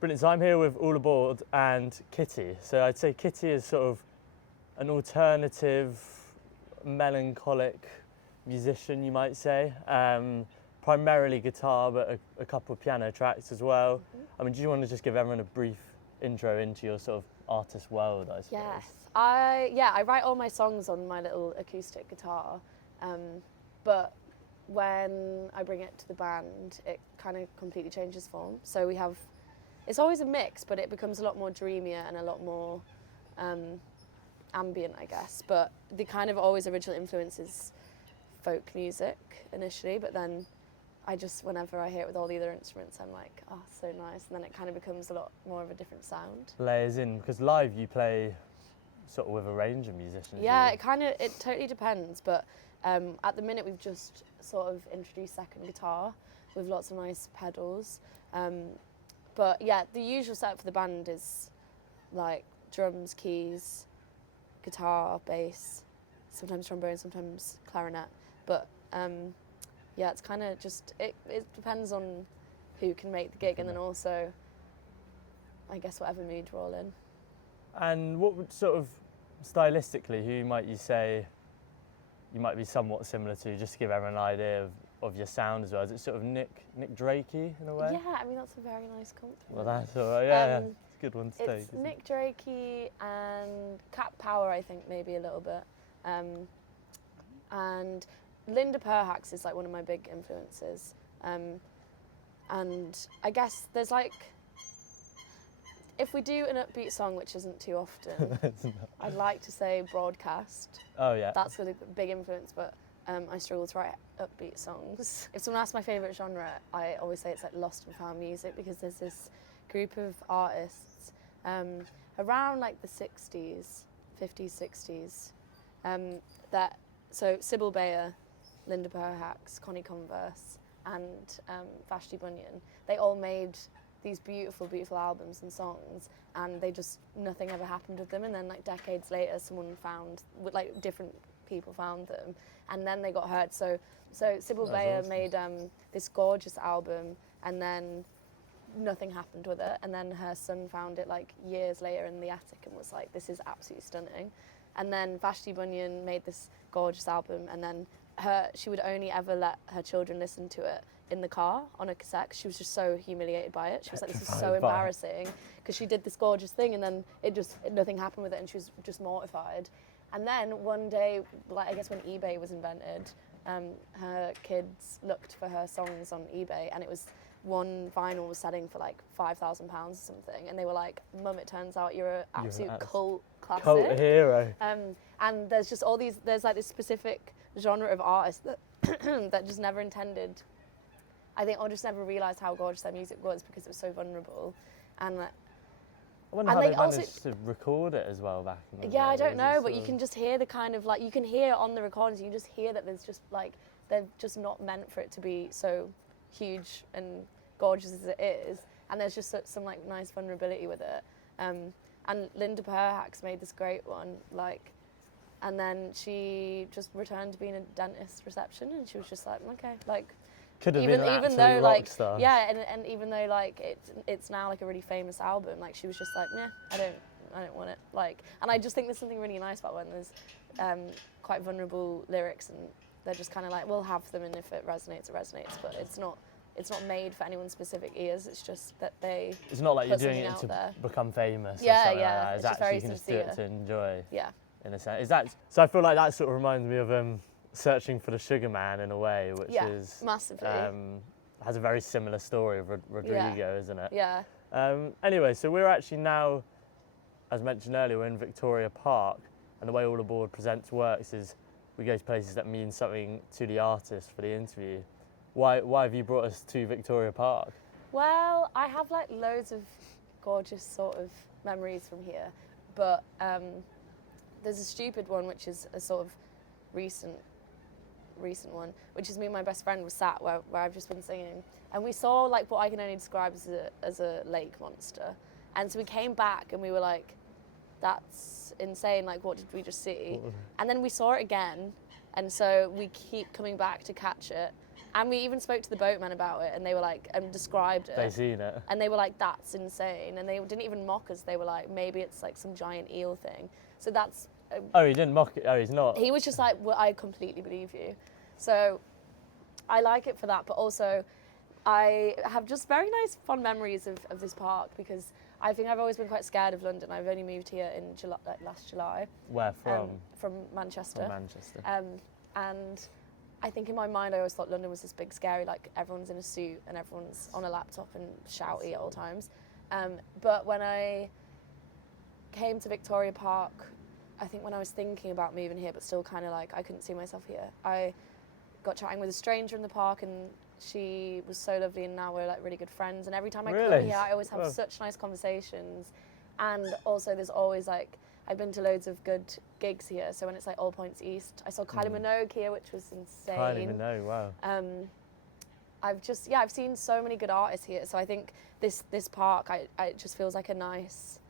Brilliant. So I'm here with All Aboard and Kitty. So I'd say Kitty is sort of an alternative, melancholic musician, you might say. Primarily guitar, but a couple of piano tracks as well. Mm-hmm. I mean, do you want to just give everyone a brief intro into your sort of artist world, I suppose? Yes. I write all my songs on my little acoustic guitar, but when I bring it to the band, it kind of completely changes form. So it's always a mix, but it becomes a lot more dreamier and a lot more ambient, I guess. But the kind of always original influence is folk music initially, but then whenever I hear it with all the other instruments, I'm like, oh, so nice. And then it kind of becomes a lot more of a different sound. Layers in, because live you play sort of with a range of musicians. Yeah, it totally depends. But at the minute we've just sort of introduced second guitar with lots of nice pedals. But yeah, the usual setup for the band is like drums, keys, guitar, bass, sometimes trombone, sometimes clarinet. But yeah, it's kind of just, it depends on who can make the gig, and then also, I guess, whatever mood we're all in. And what would sort of, stylistically, who might you say you might be somewhat similar to, just to give everyone an idea of your sound as well? Is it sort of Nick Drakey in a way? Yeah, I mean, that's a very nice compliment. Well, that's all right, yeah. It's a good one to take. It's Nick Drakey and Cat Power, I think, maybe a little bit. And Linda Perhacs is like one of my big influences. And I guess there's like, if we do an upbeat song, which isn't too often, I'd like to say Broadcast. Oh yeah. That's a big influence, but I struggle to write upbeat songs. If someone asks my favourite genre, I always say it's like lost and found music, because there's this group of artists around like the 60s, 50s, 60s, so Sybil Bayer, Linda Perhacs, Connie Converse, and Vashti Bunyan, they all made these beautiful, beautiful albums and songs, and nothing ever happened with them. And then like decades later, different people found them, and then they got heard. So Sybil Bayer awesome. Made this gorgeous album, and then nothing happened with it. And then her son found it like years later in the attic and was like, this is absolutely stunning. And then Vashti Bunyan made this gorgeous album, and then she would only ever let her children listen to it in the car on a cassette. She was just so humiliated by it. She was like, this is so embarrassing, because she did this gorgeous thing and then nothing happened with it, and she was just mortified. And then one day, like I guess when eBay was invented, her kids looked for her songs on eBay, and it was one vinyl was selling for like £5,000 or something, and they were like, Mum, it turns out you're an absolute cult classic. Cult hero. And there's just there's like this specific genre of artists that that just never intended, I think, or just never realised how gorgeous their music was, because it was so vulnerable. And I wonder how they managed to record it as well back in the day. Yeah, I don't know, but you can just hear the kind of like, you can hear on the recordings, you can just hear that there's just like, they're just not meant for it to be so huge and gorgeous as it is, and there's just some like nice vulnerability with it. And Linda Perhacs made this great one, like, and then she just returned to being a dentist reception, and she was just like, okay, like, could have been an absolute rock star. Yeah, and even though like it's now like a really famous album, like she was just like, nah, I don't want it. Like, and I just think there's something really nice about when there's quite vulnerable lyrics, and they're just kind of like, we'll have them, and if it resonates, it resonates. But it's not made for anyone's specific ears. It's just that they. It's not like you're doing it to become famous. Yeah, or something yeah. Like that. It's actually very you can sincere. just do it to enjoy. Yeah. In a sense, so I feel like that sort of reminds me of Searching for the Sugar Man in a way, which is massively has a very similar story of Rodrigo, isn't it? Yeah. Anyway, so we're actually now, as mentioned earlier, we're in Victoria Park, and the way All Aboard Presents works is we go to places that mean something to the artist for the interview. Why have you brought us to Victoria Park? Well, I have like loads of gorgeous sort of memories from here, but there's a stupid one, which is a sort of recent one, which is me and my best friend was sat where I've just been singing, and we saw like what I can only describe as a lake monster, and so we came back and we were like, that's insane, like what did we just see? And then we saw it again, and so we keep coming back to catch it, And we even spoke to the boatmen about it, and they were like, and described it. They seen it. And they were like, that's insane. And they didn't even mock us. They were like, maybe it's like some giant eel thing. So that's... Oh, he didn't mock it? Oh, he's not? He was just like, well, I completely believe you. So I like it for that, but also I have just very nice, fond memories of this park, because I think I've always been quite scared of London. I've only moved here in July, like last July. Where from? From Manchester. From Manchester. And I think in my mind I always thought London was this big scary, like everyone's in a suit and everyone's on a laptop and shouty at all times. But when I came to Victoria Park, I think when I was thinking about moving here, but still kind of like I couldn't see myself here, I got chatting with a stranger in the park, and she was so lovely, and now we're like really good friends. And every time I come here, I always have such nice conversations. And also there's always like, I've been to loads of good gigs here. So when it's like All Points East, I saw Kylie Minogue here, which was insane. Kylie Minogue, wow. I've seen so many good artists here. So I think this park, it just feels like a nice,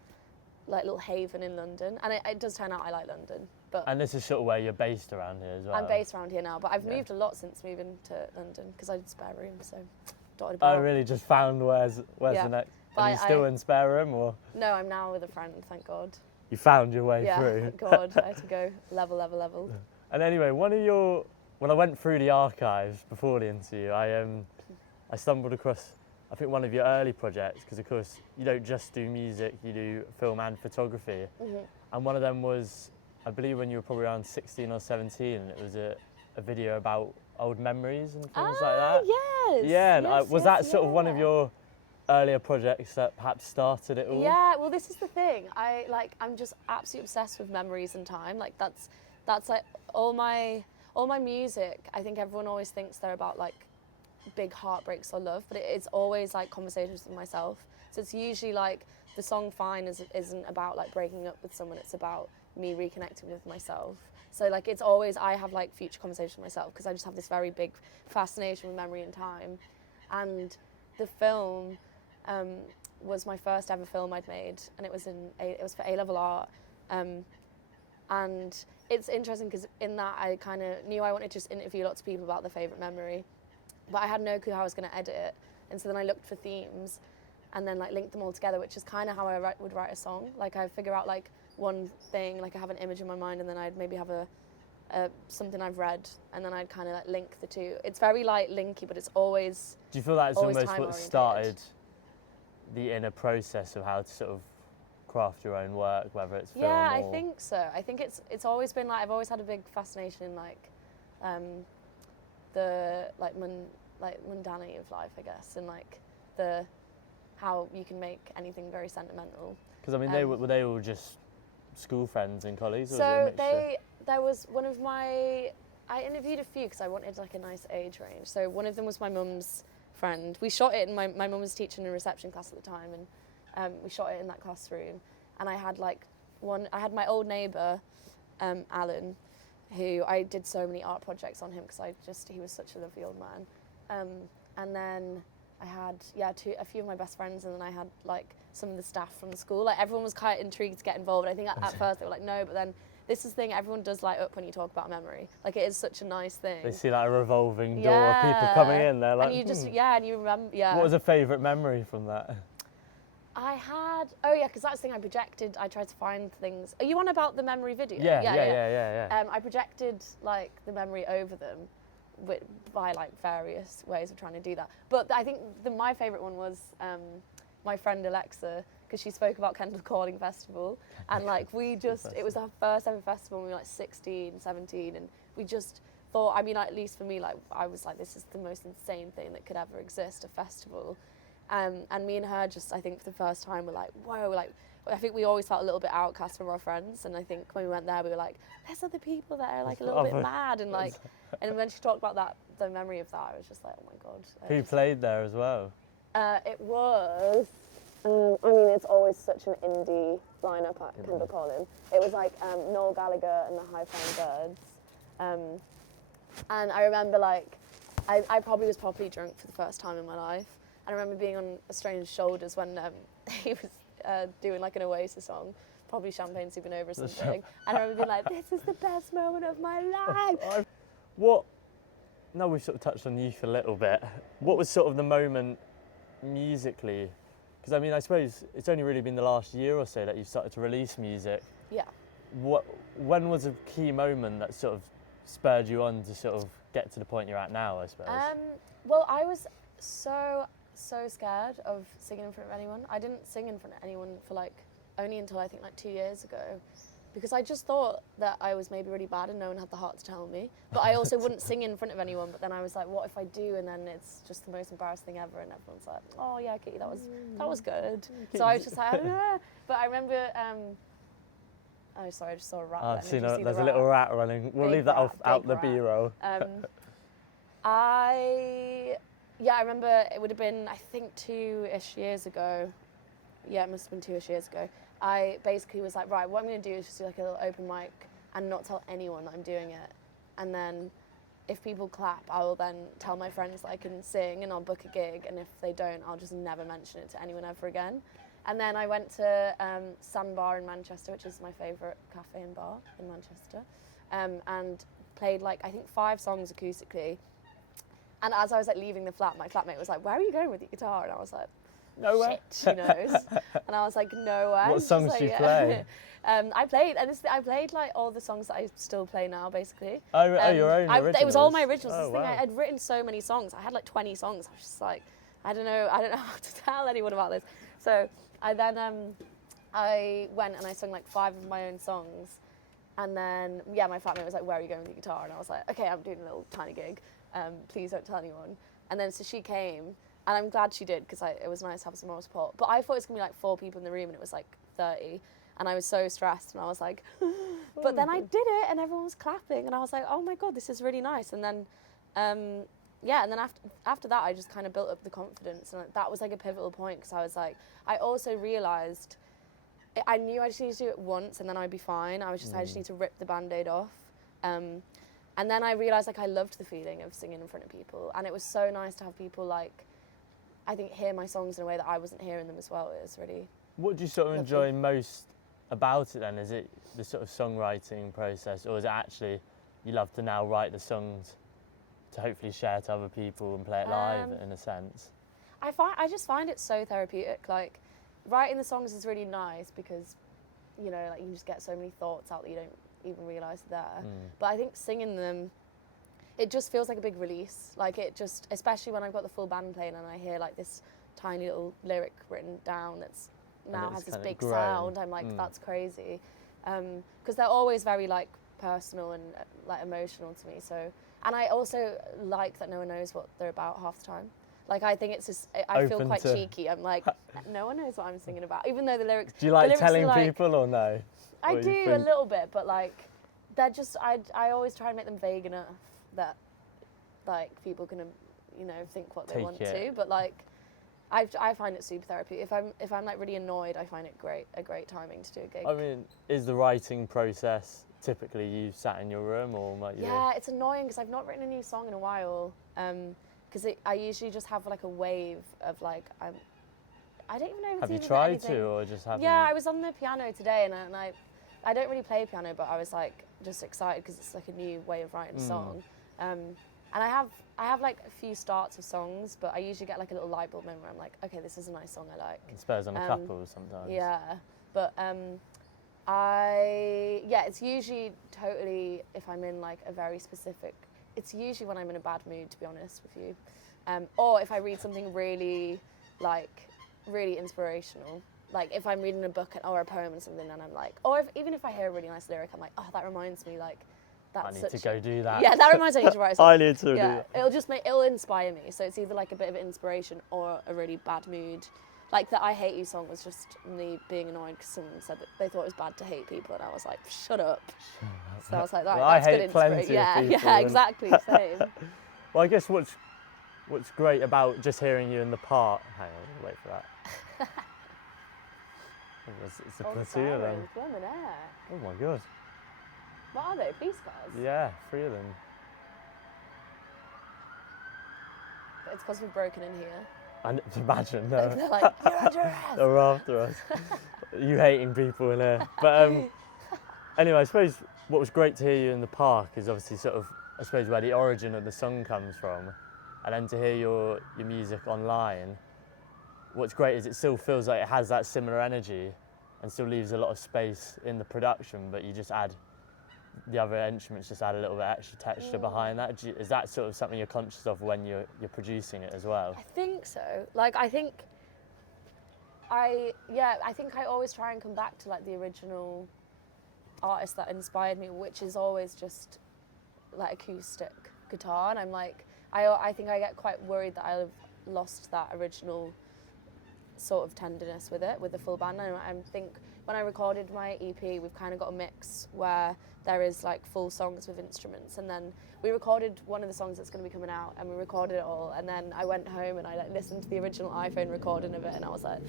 like little haven in London. And it does turn out I like London. But And this is sort of where you're based around here as well? I'm based around here now, but I've moved a lot since moving to London, because I did spare room, so dotted about. Oh, really? Just found where's the next... Are you still in spare room, or...? No, I'm now with a friend, thank God. You found your way through? Yeah, thank God. I had to go level. And anyway, when I went through the archives before the interview, I stumbled across, I think, one of your early projects, because of course you don't just do music, you do film and photography. Mm-hmm. And one of them was, I believe, when you were probably around 16 or 17, and it was a video about old memories and things like that. Yes. Yeah, and yes, was that sort of one of your earlier projects that perhaps started it all? Yeah, well, this is the thing. I'm just absolutely obsessed with memories and time. Like that's like all my music. I think everyone always thinks they're about like big heartbreaks or love, but it's always like conversations with myself. So it's usually like the song Fine isn't about like breaking up with someone. It's about me reconnecting with myself. So like it's always, I have like future conversations with myself, because I just have this very big fascination with memory and time. And the film was my first ever film I'd made, and it was for A-level art. And it's interesting because in that I kind of knew I wanted to just interview lots of people about their favourite memory, but I had no clue how I was going to edit it. And so then I looked for themes and then like linked them all together, which is kind of how I would write a song. Like I figure out like one thing, like I have an image in my mind, and then I'd maybe have something I've read, and then I'd kind of like link the two. It's very like linky, but it's always. Do you feel that it's almost what time-oriented. started the inner process of how to sort of craft your own work, whether it's film Yeah, or... I think so. I think it's always been like, I've always had a big fascination in like the like mundanity of life, I guess, and like how you can make anything very sentimental. Because I mean, were they all just school friends and colleagues? Or So was it a mixture? there was one of my, I interviewed a few because I wanted like a nice age range. So one of them was my mum's friend. We shot it in my mum was teaching a reception class at the time, and we shot it in that classroom. And I had I had my old neighbour, Alan, who I did so many art projects on him because he was such a lovely old man. And then I had a few of my best friends, and then I had like some of the staff from the school. Like everyone was quite intrigued to get involved. I think at first they were like, no, but then this is the thing, everyone does light up when you talk about memory. Like it is such a nice thing. They see like a revolving door of people coming in. They're like, and you just and you remember. Yeah. What was a favourite memory from that? I had because that's the thing I projected. I tried to find things. Are you on about the memory video? Yeah. I projected like the memory over them by like various ways of trying to do that. But I think my favourite one was my friend Alexa, because she spoke about Kendall Calling Festival, and like it was our first ever festival. We were like 16, 17, and we just thought, I mean, at least for me, like I was like, this is the most insane thing that could ever exist, a festival. And me and her just, I think for the first time, were like, whoa, like, I think we always felt a little bit outcast from our friends, and I think when we went there, we were like, there's other people that are like a little bit mad, and like, and when she talked about the memory of that, I was just like, oh my God. Who played there as well? It was, I mean, it's always such an indie lineup at Kendall Calling. It was like Noel Gallagher and the High Flying Birds. And I remember like, I probably was properly drunk for the first time in my life. And I remember being on a stranger's shoulders when he was doing like an Oasis song, probably Champagne Supernova or something. And I remember being like, this is the best moment of my life. now we've sort of touched on youth a little bit. What was sort of the moment musically? Because I mean, I suppose it's only really been the last year or so that you've started to release music. Yeah. When was a key moment that sort of spurred you on to sort of get to the point you're at now, I suppose? Well, I was so scared of singing in front of anyone. I didn't sing in front of anyone for like only until I think like 2 years ago, because I just thought that I was maybe really bad and no one had the heart to tell me. But I also wouldn't sing in front of anyone. But then I was like, what if I do? And then it's just the most embarrassing thing ever. And everyone's like, oh yeah, Kitty, that was good. So I was just like, I don't know. But I remember. Oh, sorry, I just saw a rat. I've seen there's a little rat running. We'll leave that out the B-roll. I remember it would have been, I think, 2-ish years ago. Yeah, it must have been 2-ish years ago. I basically was like, right, what I'm going to do is just do like a little open mic and not tell anyone that I'm doing it. And then if people clap, I will then tell my friends that I can sing and I'll book a gig. And if they don't, I'll just never mention it to anyone ever again. And then I went to Sandbar in Manchester, which is my favourite cafe and bar in Manchester, and played like, I think 5 songs acoustically. And as I was like leaving the flat, my flatmate was like, where are you going with your guitar? And I was like, nowhere. Shit, who knows? And I was like, nowhere. What songs do you play? I played like all the songs that I still play now, basically. Your own originals? It was all my originals. Oh, This thing, wow. I had written so many songs. I had like 20 songs. I was just like, I don't know how to tell anyone about this. So I then I went and I sung like 5 of my own songs. And then, yeah, my flatmate was like, where are you going with your guitar? And I was like, okay, I'm doing a little tiny gig. Please don't tell anyone. And then so she came, and I'm glad she did, because it was nice to have some more support. But I thought it was going to be like 4 people in the room, and it was like 30. And I was so stressed, and I was like, but then I did it, and everyone was clapping, and I was like, oh my God, this is really nice. And then, and then after that, I just kind of built up the confidence, and that was like a pivotal point, because I was like, I also realised, I knew I just needed to do it once, and then I'd be fine. I just need to rip the Band-Aid off. And then I realised like I loved the feeling of singing in front of people, and it was so nice to have people like, I think, hear my songs in a way that I wasn't hearing them as well. It was really. What do you sort of enjoy most about it then? Is it the sort of songwriting process, or is it actually you love to now write the songs to hopefully share to other people and play it live in a sense? I just find it so therapeutic. Like, writing the songs is really nice because, you know, like you just get so many thoughts out that you don't even realise they're there. But I think singing them, it just feels like a big release. Like, it just, especially when I've got the full band playing and I hear like this tiny little lyric written down that's now has this big sound. I'm like, that's crazy. Because they're always very like personal and like emotional to me. So, and I also like that no one knows what they're about half the time. Like, I think it's just, I feel quite cheeky. I'm like, no one knows what I'm singing about, even though the lyrics. Do you like lyrics telling like, people or no? I do a little bit, but like, they're just, I always try and make them vague enough that like people can, you know, think what they want to. But like, I find it super therapy. If I'm like really annoyed, I find it a great timing to do a gig. I mean, is the writing process typically you sat in your room, or might you? Yeah, it's annoying because I've not written a new song in a while. Because I usually just have like a wave of like I don't even know if Have it's you even tried anything. to, or just haven't? Yeah, I was on the piano today, and I don't really play piano, but I was like just excited because it's like a new way of writing a song. And I have like a few starts of songs, but I usually get like a little light bulb moment where I'm like, okay, this is a nice song I like. It spurs on a couple sometimes. Yeah, but it's usually totally if I'm in like a very specific. It's usually when I'm in a bad mood, to be honest with you, or if I read something really inspirational. Like if I'm reading a book or a poem or something, and I'm like, or even if I hear a really nice lyric, I'm like, oh, that reminds me, like, that's I need to go do that. Yeah, that reminds me I need to write a song. I need to do that. It'll inspire me. So it's either like a bit of inspiration or a really bad mood. Like the I Hate You song was just me being annoyed because someone said that they thought it was bad to hate people, and I was like, shut up. So I was like, that's good inspiration. Yeah, exactly, same. Well, I guess what's great about just hearing you in the part. Hang on, wait for that. It's a platoon of them. Oh my God. What are they? Police cars? Yeah, 3 of them. It's because we've broken in here. And imagine, no. They're like, you're under arrest. They're after us. You hating people in here. But anyway, I suppose what was great to hear you in the park is obviously sort of I suppose, where the origin of the song comes from, and then to hear your music online, what's great is it still feels like it has that similar energy and still leaves a lot of space in the production, but you just add, the other instruments just add a little bit extra texture behind that. Is that sort of something you're conscious of when you're producing it as well? I think so. Like, I think I always try and come back to like the original artist that inspired me, which is always just like acoustic guitar. And I'm like, I think I get quite worried that I'll have lost that original sort of tenderness with it, with the full band. And I think when I recorded my EP, we've kind of got a mix where there is like full songs with instruments, and then we recorded one of the songs that's going to be coming out, and we recorded it all, and then I went home and I like listened to the original iPhone recording of it, and I was like,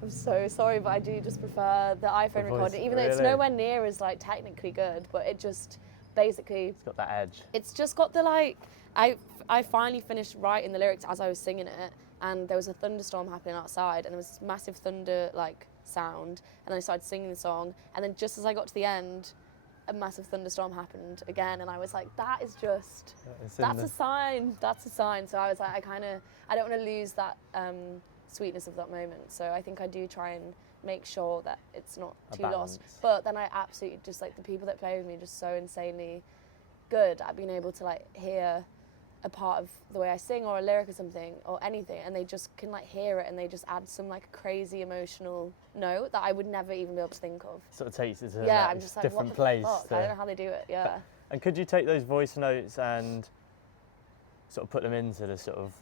I'm so sorry, but I do just prefer the iPhone recording, even though it's nowhere near as like technically good, but it just basically, it's got that edge. It's just got the like, I finally finished writing the lyrics as I was singing it, and there was a thunderstorm happening outside, and there was this massive thunder like sound, and then I started singing the song, and then just as I got to the end, a massive thunderstorm happened again, and I was like, that is just, that's a sign. So I was like, I don't want to lose that sweetness of that moment. So I think I do try and make sure that it's not too lost. But then I absolutely just like, the people that play with me are just so insanely good at being able to like hear a part of the way I sing or a lyric or something or anything, and they just can like hear it, and they just add some like crazy emotional note that I would never even be able to think of. Sort of takes it to I'm just like, different what the place. Fuck? I don't know how they do it. Yeah. And could you take those voice notes and sort of put them into the sort of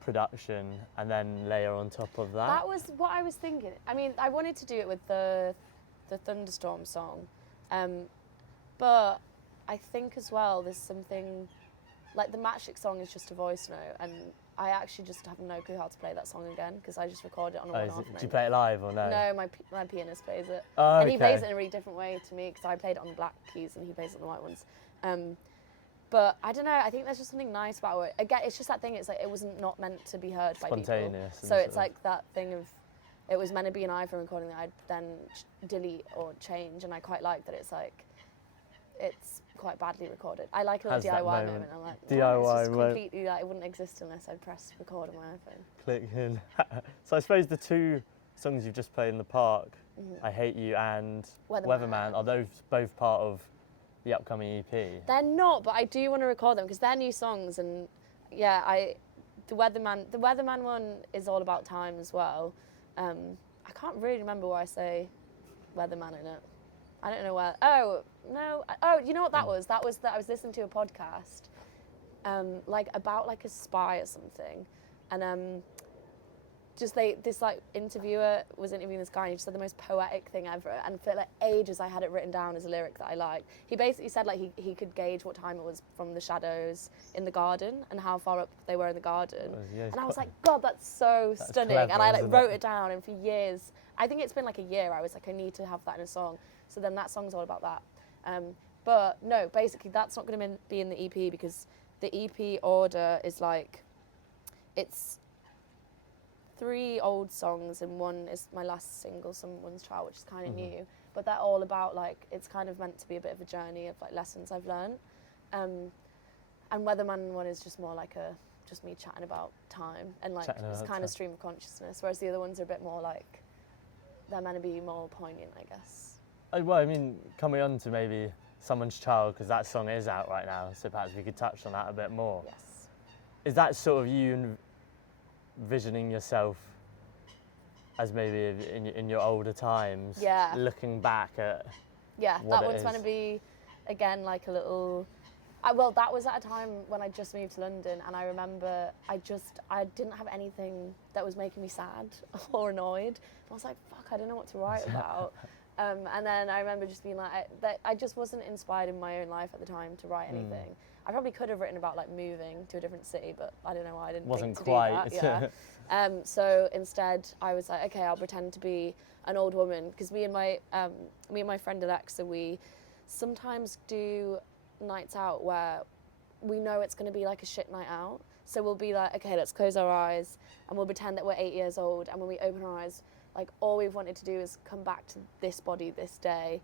production and then layer on top of that? That was what I was thinking. I mean, I wanted to do it with the Thunderstorm song, but I think as well there's something like the Matchstick song is just a voice note, and I actually just have no clue how to play that song again because I just recorded it on a one-off. Do you play it live or no? No, my pianist plays it, and he plays it in a really different way to me because I played it on the black keys and he plays it on the white ones. But I don't know, I think there's just something nice about it. Again, it's just that thing, it's like it wasn't not meant to be heard by people. Spontaneous. So it's like that thing of, it was meant to be an iPhone recording that I'd then delete or change, and I quite like that it's like, it's quite badly recorded. I like a little DIY moment. I'm like, DIY it's just completely like, it wouldn't exist unless I'd press record on my iPhone. Click in. So I suppose the two songs you've just played in the park, I Hate You and Weatherman, are those both part of the upcoming EP? They're not, but I do want to record them because they're new songs, and yeah, the Weatherman one is all about time as well. I can't really remember where I say Weatherman in it. I don't know where. Oh no! Oh, you know what that was? That was that I was listening to a podcast, like about like a spy or something, and this like interviewer was interviewing this guy, and he just said the most poetic thing ever, and for like ages I had it written down as a lyric that I liked. He basically said like he could gauge what time it was from the shadows in the garden and how far up they were in the garden, and I was like, God, that's stunning, clever, and I like wrote it down, and for years, I think it's been like a year, I was like, I need to have that in a song. So then that song's all about that. But no, basically that's not going to be in the EP because the EP order is like, it's 3 old songs and 1 is my last single, Someone's Child, which is kind of new. But they're all about like, it's kind of meant to be a bit of a journey of like lessons I've learned. And Weatherman one is just more like just me chatting about time and like it's kind of stream of consciousness, whereas the other ones are a bit more like, they're meant to be more poignant, I guess. Well, I mean, coming on to maybe Someone's Child, because that song is out right now, so perhaps we could touch on that a bit more. Yes. Is that sort of you envisioning yourself as maybe in your older times, looking back at that one's meant to be, again, like a little... well, that was at a time when I just moved to London, and I remember I didn't have anything that was making me sad or annoyed. And I was like, fuck, I don't know what to write about. And then I remember just being like, I just wasn't inspired in my own life at the time to write anything. I probably could have written about like moving to a different city, but I don't know why I didn't think to do that. Yeah. So instead, I was like, okay, I'll pretend to be an old woman, because me and my friend Alexa, we sometimes do nights out where we know it's going to be like a shit night out. So we'll be like, okay, let's close our eyes and we'll pretend that we're 8 years old, and when we open our eyes, like all we've wanted to do is come back to this body this day,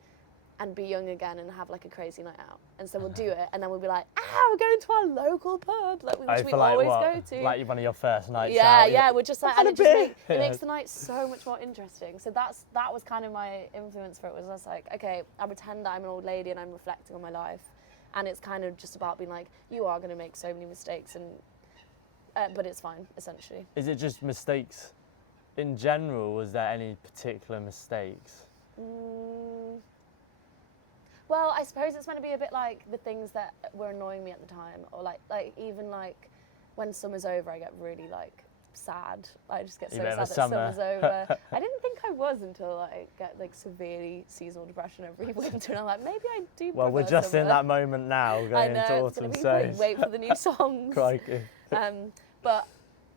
and be young again and have like a crazy night out. And so we'll do it, and then we'll be like, we're going to our local pub, like, which we always go to. Like one of your first nights yeah, out. Yeah, we're just like, and it makes the night so much more interesting. So that was kind of my influence for it, was I was like, okay, I pretend that I'm an old lady and I'm reflecting on my life. And it's kind of just about being like, you are going to make so many mistakes, and but it's fine, essentially. Is it just mistakes in general? Was there any particular mistakes? Well, I suppose it's meant to be a bit like the things that were annoying me at the time, or like even like when summer's over, I get really like sad. I just get so sad that summer's over. I didn't think I was until I get like severely seasonal depression every winter, and I'm like, maybe I do. Well, we're just in that moment now, going into autumn, so wait for the new songs. Crikey. But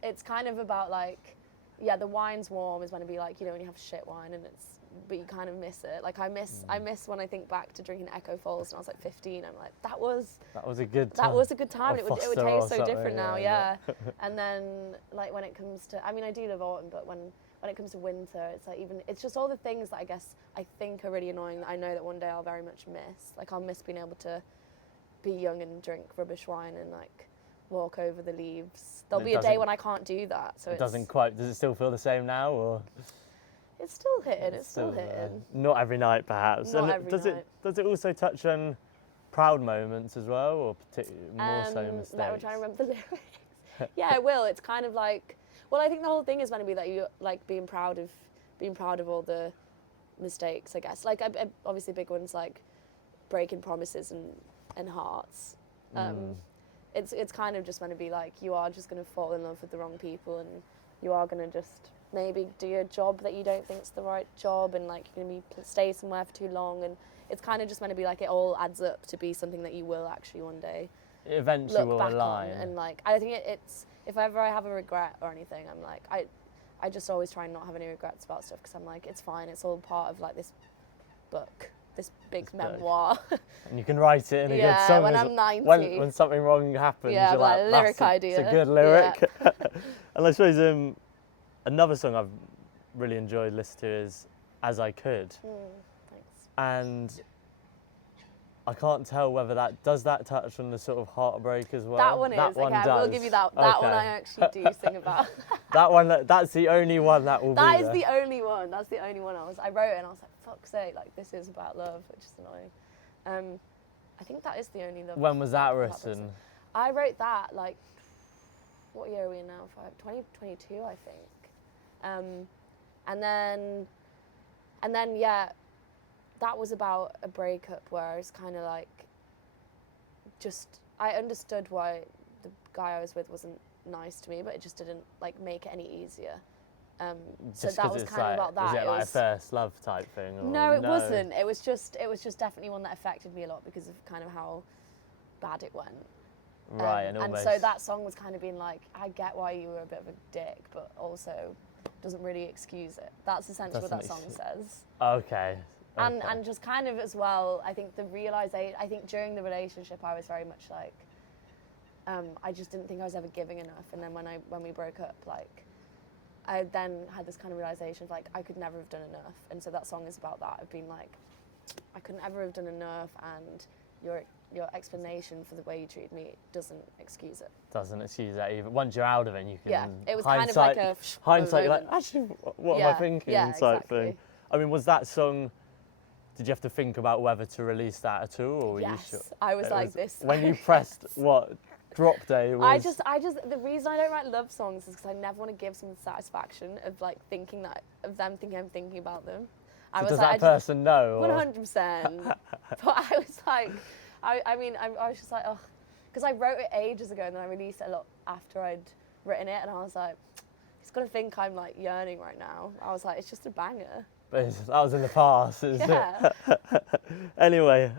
it's kind of about like, yeah, the wine's warm is meant to be like, you know, when you have shit wine and but you kind of miss it. Like I miss when I think back to drinking Echo Falls when I was like 15. I'm like, that was a good time. That was a good time. It would taste so different now, yeah. And then like when it comes to, I mean, I do love autumn, but when it comes to winter, it's like it's just all the things that I guess I think are really annoying that I know that one day I'll very much miss. Like I'll miss being able to be young and drink rubbish wine and like walk over the leaves. There'll be a day when I can't do that. So does it still feel the same now, or? It's still hitting. It's still hitting. Not every night, perhaps. Not every night. Does it also touch on proud moments as well, or more so mistakes? I'm trying to remember the lyrics. Yeah, it will. It's kind of like, well, I think the whole thing is meant to be that you like being proud of all the mistakes, I guess. Like obviously big ones like breaking promises and hearts. It's kind of just meant to be like you are just going to fall in love with the wrong people, and you are going to just maybe do a job that you don't think is the right job, and like you're going to stay somewhere for too long, and it's kind of just meant to be like it all adds up to be something that you will actually one day eventually look back align. on. And like I think it's if ever I have a regret or anything, I'm like I just always try and not have any regrets about stuff, because I'm like, it's fine, it's all part of like this book, this big memoir. And you can write it in a good song. When I'm 90. When something wrong happens, you're like, lyric idea. It's a good lyric. Yeah. And I suppose another song I've really enjoyed listening to is As I Could. Thanks. And I can't tell whether that touch on the sort of heartbreak as well. That one is. That one okay, does. I will give you that. That one I actually do sing about. That one, that's the only one that will be That is there. the only one. That's the only one I wrote it and I was like, fuck's sake, like this is about love, which is annoying. I think that is the only love. When was that written? I wrote that like, what year are we in now? 2022, I think. And then yeah, that was about a breakup where I was kind of like, I understood why the guy I was with wasn't nice to me, but it just didn't like make it any easier. So that was kind of about that. Was it like a first love type thing? Or no, it wasn't. It was just definitely one that affected me a lot because of kind of how bad it went. Right, and so that song was kind of being like, I get why you were a bit of a dick, but also doesn't really excuse it. That's essentially what that song says. Okay. And just kind of as well, I think during the relationship I was very much like, I just didn't think I was ever giving enough, and then when we broke up, like, I then had this kind of realization of like, I could never have done enough, and so that song is about that, of being like, I couldn't ever have done enough, and your explanation for the way you treated me doesn't excuse it. Doesn't excuse that either. Once you're out of it, you can. Yeah, it was kind of like a hindsight. You're like, actually, what am I thinking? Yeah, type exactly. thing. I mean, was that song? Did you have to think about whether to release that at all, or were you sure? I was like this. When you pressed what drop day was. I just the reason I don't write love songs is because I never want to give someone the satisfaction of like of them thinking I'm thinking about them. So does that person know? 100%. But I was like, I was just like, oh, because I wrote it ages ago and then I released it a lot after I'd written it, and I was like, he's gonna think I'm like yearning right now. I was like, it's just a banger. But that was in the past. Yeah. Anyway,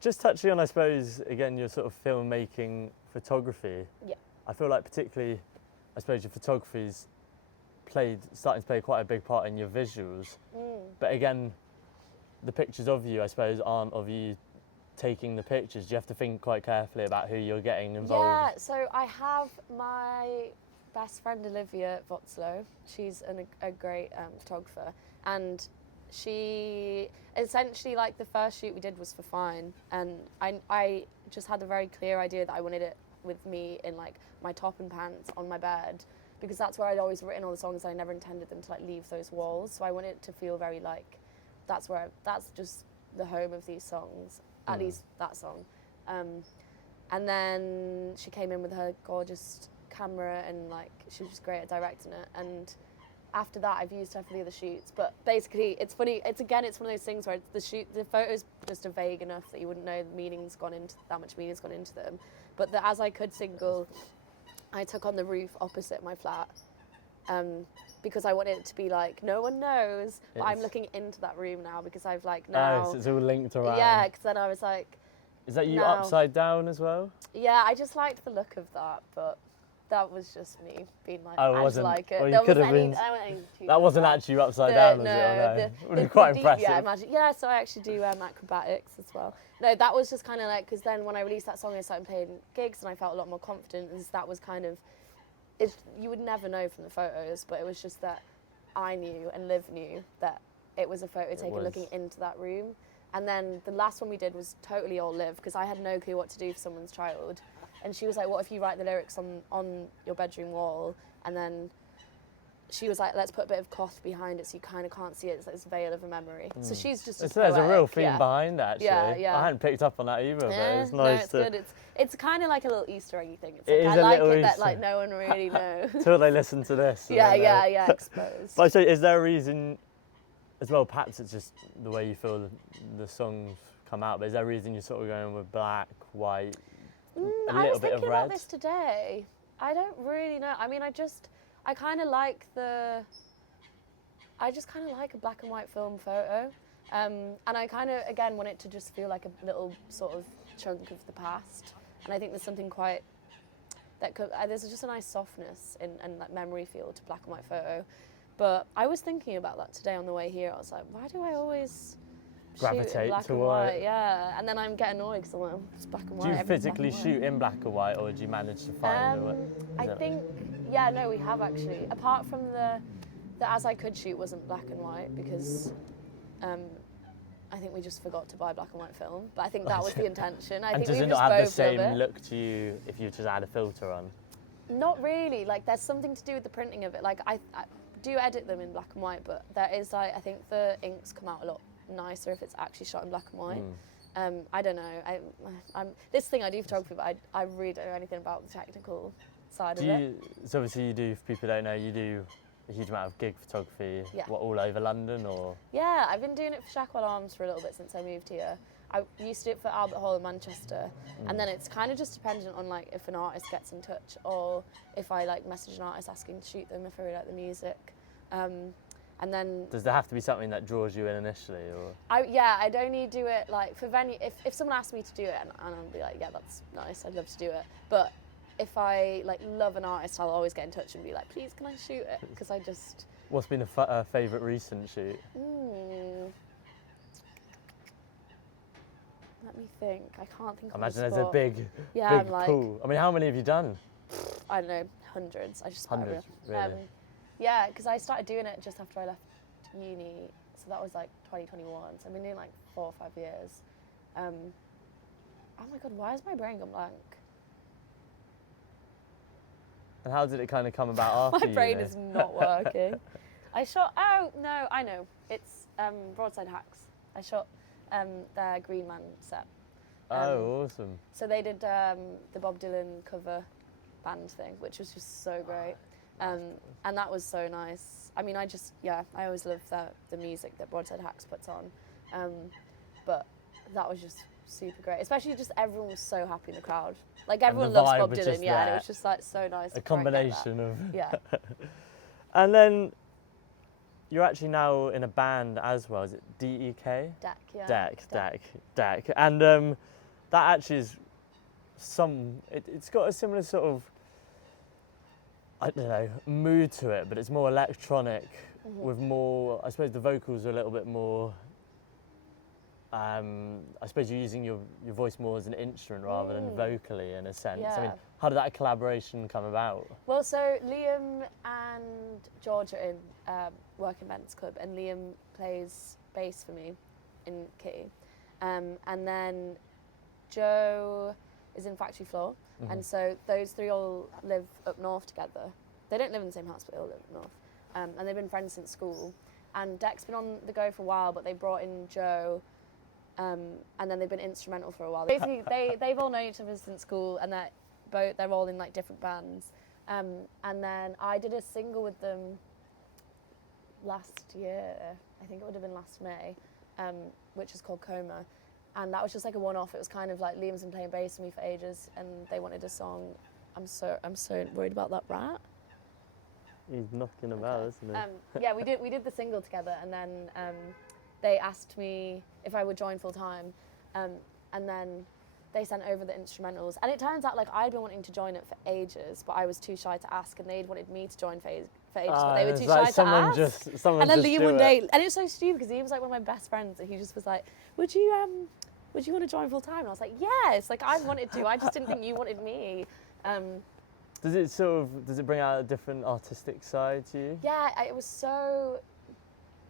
just touching on, I suppose, again, your sort of filmmaking photography. Yeah. I feel like particularly, I suppose your photography's starting to play quite a big part in your visuals. But again, the pictures of you, I suppose, aren't of you taking the pictures. Do you have to think quite carefully about who you're getting involved? Yeah, so I have my best friend Olivia Votzlow. She's a great photographer, and she essentially, like, the first shoot we did was for Fine, and I just had a very clear idea that I wanted it with me in, like, my top and pants on my bed, because that's where I'd always written all the songs, and I never intended them to, like, leave those walls. So I wanted it to feel very like that's just the home of these songs, at least that song. And then she came in with her gorgeous camera, and, like, she was just great at directing it. And after that, I've used her for the other shoots. But basically, it's funny. It's one of those things where the photos just are vague enough that you wouldn't know that much meaning's gone into them. But the As I Could single, I took on the roof opposite my flat, because I wanted it to be like no one knows, but I'm looking into that room now because I've, like, now. Oh, so it's all linked around. Yeah, because then I was like. Is that you now, upside down as well? Yeah, I just liked the look of that, but that was just me being like, Oh, it I just wasn't. like it. Well, you There could wasn't have any, been. I wasn't any too That wasn't bad. actually you upside down, was no, it? I know. the Would be quite deep, impressive. yeah, imagine. Yeah, so I actually do acrobatics as well. No, that was just kind of like, because then when I released that song, I started playing gigs, and I felt a lot more confident, and that was kind of, you would never know from the photos, but it was just that I knew and Liv knew that it was a photo taken looking into that room. And then the last one we did was totally all Liv, because I had no clue what to do for someone's child. And she was like, what if you write the lyrics on your bedroom wall? And then she was like, let's put a bit of cloth behind it so you kind of can't see it. It's like this veil of a memory. So she's just There's a real theme behind that, actually. Yeah, yeah. I hadn't picked up on that either, but it's nice no, it's good. It's kind of like a little Easter eggy thing. It's like, It is I a like little it that, Easter. like, no one really knows. Till they listen to this. yeah, exposed. But so is there a reason, as well, perhaps it's just the way you feel the songs come out, but is there a reason you're sort of going with black, white, a I little was bit of thinking red? about this today. I don't really know. I mean, I kind of like I just kind of like a black and white film photo. And I kind of, again, want it to just feel like a little sort of chunk of the past. And I think there's something there's just a nice softness and that memory feel to black and white photo. But I was thinking about that today on the way here. I was like, why do I always shoot in Gravitate black to and white? white? Yeah, and then I'm getting annoyed because I'm like, it's black and white. Do you everything's physically black and white. shoot in black and white, or do you manage to find I think, no, we have actually. Apart from the As I Could shoot wasn't black and white because I think we just forgot to buy black and white film. But I think that was the intention. I and think does we it just not have the both same love it. look to you if you just add a filter on? Not really. Like, there's something to do with the printing of it. Like, I do edit them in black and white, but there is, like, I think the inks come out a lot nicer if it's actually shot in black and white. I don't know. I'm this thing I do photography, but I really don't know anything about the technical side of it. So obviously you do, for people who don't know, you do a huge amount of gig photography, Yeah. all over London, or? Yeah, I've been doing it for Shackwell Arms for a little bit since I moved here. I used to do it for Albert Hall in Manchester, and then it's kind of just dependent on, like, if an artist gets in touch or if I, like, message an artist asking to shoot them if I really like the music. And then Does there have to be something that draws you in initially, or? I'd only do it, like, for venue. If someone asked me to do it, and I'd be like, yeah, that's nice, I'd love to do it. But if I, like, love an artist, I'll always get in touch and be like, please, can I shoot it? Because I just. What's been a favourite recent shoot? Let me think. I can't think. I imagine on the there's a spot. big I'm like, pool. I mean, how many have you done? I don't know, hundreds. I just Hundreds, really? Yeah, because I started doing it just after I left uni, so that was like 2021. So I've been doing like 4 or 5 years. Oh my god, why has my brain gone blank? And how did it kind of come about after My brain uni? is not working. I shot. Oh no, I know. It's Broadside Hacks. I shot their Green Man set. Oh, awesome. So they did the Bob Dylan cover band thing, which was just so great. And that was so nice. I mean, I always love the music that Broadside Hacks puts on. But that was just super great. Especially just everyone was so happy in the crowd. Like, everyone loves vibe Bob was Dylan, just and it there. was just like so nice. A to try and get that. combination of. Yeah. And then you're actually now in a band as well. Is it DEK? Deck, yeah. Deck. And that actually is it's got a similar sort of, I don't know, mood to it, but it's more electronic with more, I suppose the vocals are a little bit more, I suppose you're using your voice more as an instrument rather than vocally, in a sense. I mean, Yeah. how did that collaboration come about? Well, so Liam and George are in Working Bandits Club, and Liam plays bass for me in Kitty. And then Joe is in Factory Floor. And so those three all live up north together. They don't live in the same house, but they all live up north. And they've been friends since school. And Dec's been on the go for a while, but they brought in Joe, and then they've been instrumental for a while. Basically, they've all known each other since school, and they're all in like different bands. And then I did a single with them last year. I think it would have been last May, which is called Coma. And that was just like a one-off. It was kind of like Liam's been playing bass for me for ages, and they wanted a song. I'm so worried about that rat. He's knocking about, isn't he? Yeah, we did the single together, and then they asked me if I would join full time, and then they sent over the instrumentals. And it turns out like I'd been wanting to join it for ages, but I was too shy to ask, and they'd wanted me to join for ages, but they were too shy to ask. And then Liam one day, and it was so stupid because he was like one of my best friends, and he just was like, would you want to join full time? And I was like, yes, like I wanted to. I just didn't think you wanted me. Does it bring out a different artistic side to you? Yeah, it was so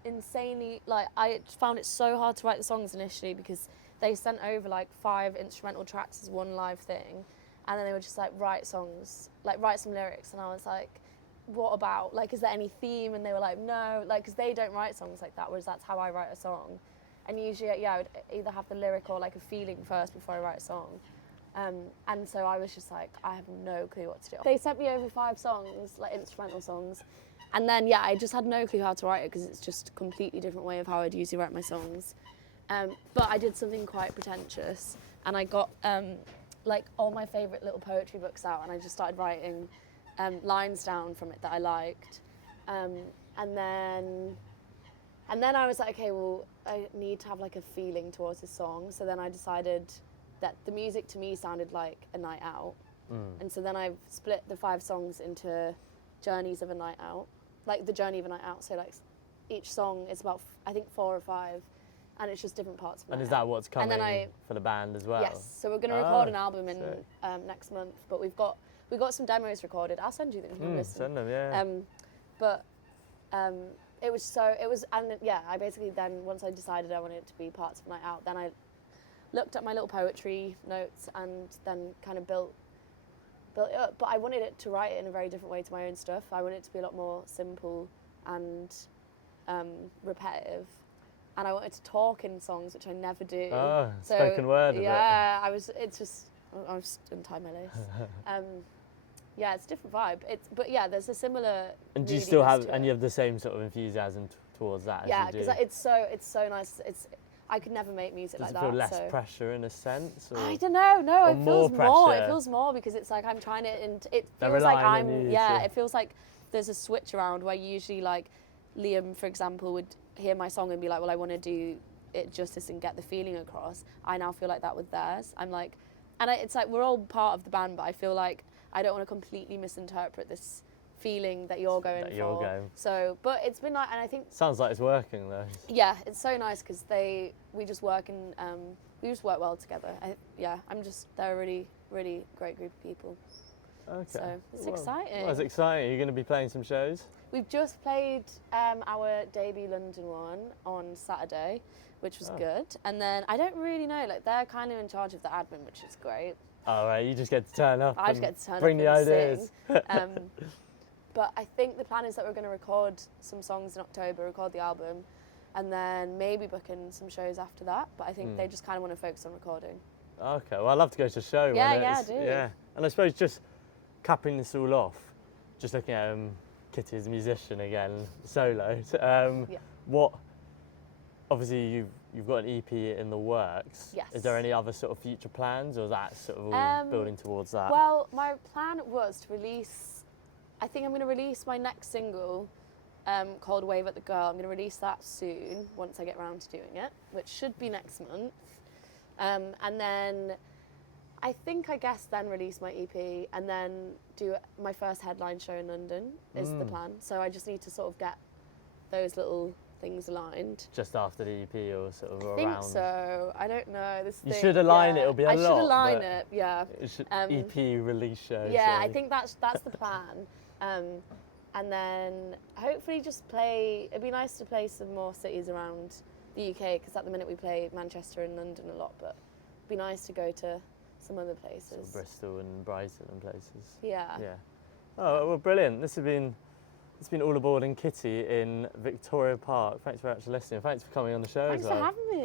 insanely, like I found it so hard to write the songs initially because they sent over like 5 instrumental tracks as one live thing, and then they were just like, write songs, like write some lyrics, and I was like, what about, like, is there any theme? And they were like, no, like, because they don't write songs like that, whereas that's how I write a song. And usually, yeah, I would either have the lyric or like a feeling first before I write a song. And so I was just like, I have no clue what to do. They sent me over 5 songs, like instrumental songs. And then, yeah, I just had no clue how to write it because it's just a completely different way of how I'd usually write my songs. But I did something quite pretentious, and I got like all my favourite little poetry books out, and I just started writing lines down from it that I liked. And then I was like, okay, well, I need to have like a feeling towards this song. So then I decided that the music to me sounded like a night out. And so then I've split the 5 songs into journeys of a night out, like the journey of a night out. So like each song is about, I think 4 or 5, and it's just different parts of And is that what's coming for the band as well? Yes, so we're going to record an album in next month, but we've got some demos recorded. I'll send you them if you want to listen. Send them, yeah. I basically then, once I decided I wanted it to be parts of Night Out, then I looked at my little poetry notes and then kind of built it up. But I wanted it to write it in a very different way to my own stuff. I wanted it to be a lot more simple and repetitive. And I wanted to talk in songs, which I never do. Oh, so, spoken word. Yeah, I was just untie my lace. Yeah, it's a different vibe. But yeah, there's a similar. And do you still have, and you have the same sort of enthusiasm towards that? Yeah, because it's so nice. I could never make music like that. Does it feel less pressure in a sense? Or, I don't know. No, it feels more. It feels more because it's like I'm trying to. It feels like I'm. Yeah, it feels like there's a switch around where usually like Liam, for example, would hear my song and be like, well, I want to do it justice and get the feeling across. I now feel like that with theirs. I'm like, and it's like we're all part of the band, but I feel like I don't want to completely misinterpret this feeling that you're going for. So, but it's been like, and I think sounds like it's working though. Yeah, it's so nice because we just work well together. They're a really, really great group of people. Okay. So it's exciting. Well, it's exciting. You're going to be playing some shows? We've just played our debut London one on Saturday, which was good. And then I don't really know, like they're kind of in charge of the admin, which is great. Oh, right, you just get to turn up. I just get to turn bring up the ideas. But I think the plan is that we're going to record some songs in October, record the album, and then maybe book in some shows after that. But I think they just kind of want to focus on recording. Okay, well, I'd love to go to a show. Yeah, I do. Yeah, and I suppose just capping this all off, just looking at Kitty as a musician again, solo. What? Obviously, you've got an EP in the works. Yes. Is there any other sort of future plans, or is that sort of all building towards that? Well, my plan was to release. I think I'm going to release my next single, called "Wave at the Girl." I'm going to release that soon once I get around to doing it, which should be next month. And then I guess then release my EP and then do my first headline show in London is the plan. So I just need to sort of get those little things aligned. Just after the EP or sort of around? I think so. I don't know. You should align it. It'll be a lot. I should align it, yeah. EP release show. Yeah, I think that's the plan. And then hopefully just play. It'd be nice to play some more cities around the UK, because at the minute we play Manchester and London a lot, but it'd be nice to go to some other places. Sort of Bristol and Brighton and places. Yeah. Yeah. Oh, well, brilliant. It's been All Aboard and Kitty in Victoria Park. Thanks very much for listening. Thanks for coming on the show Thanks as well. for having me.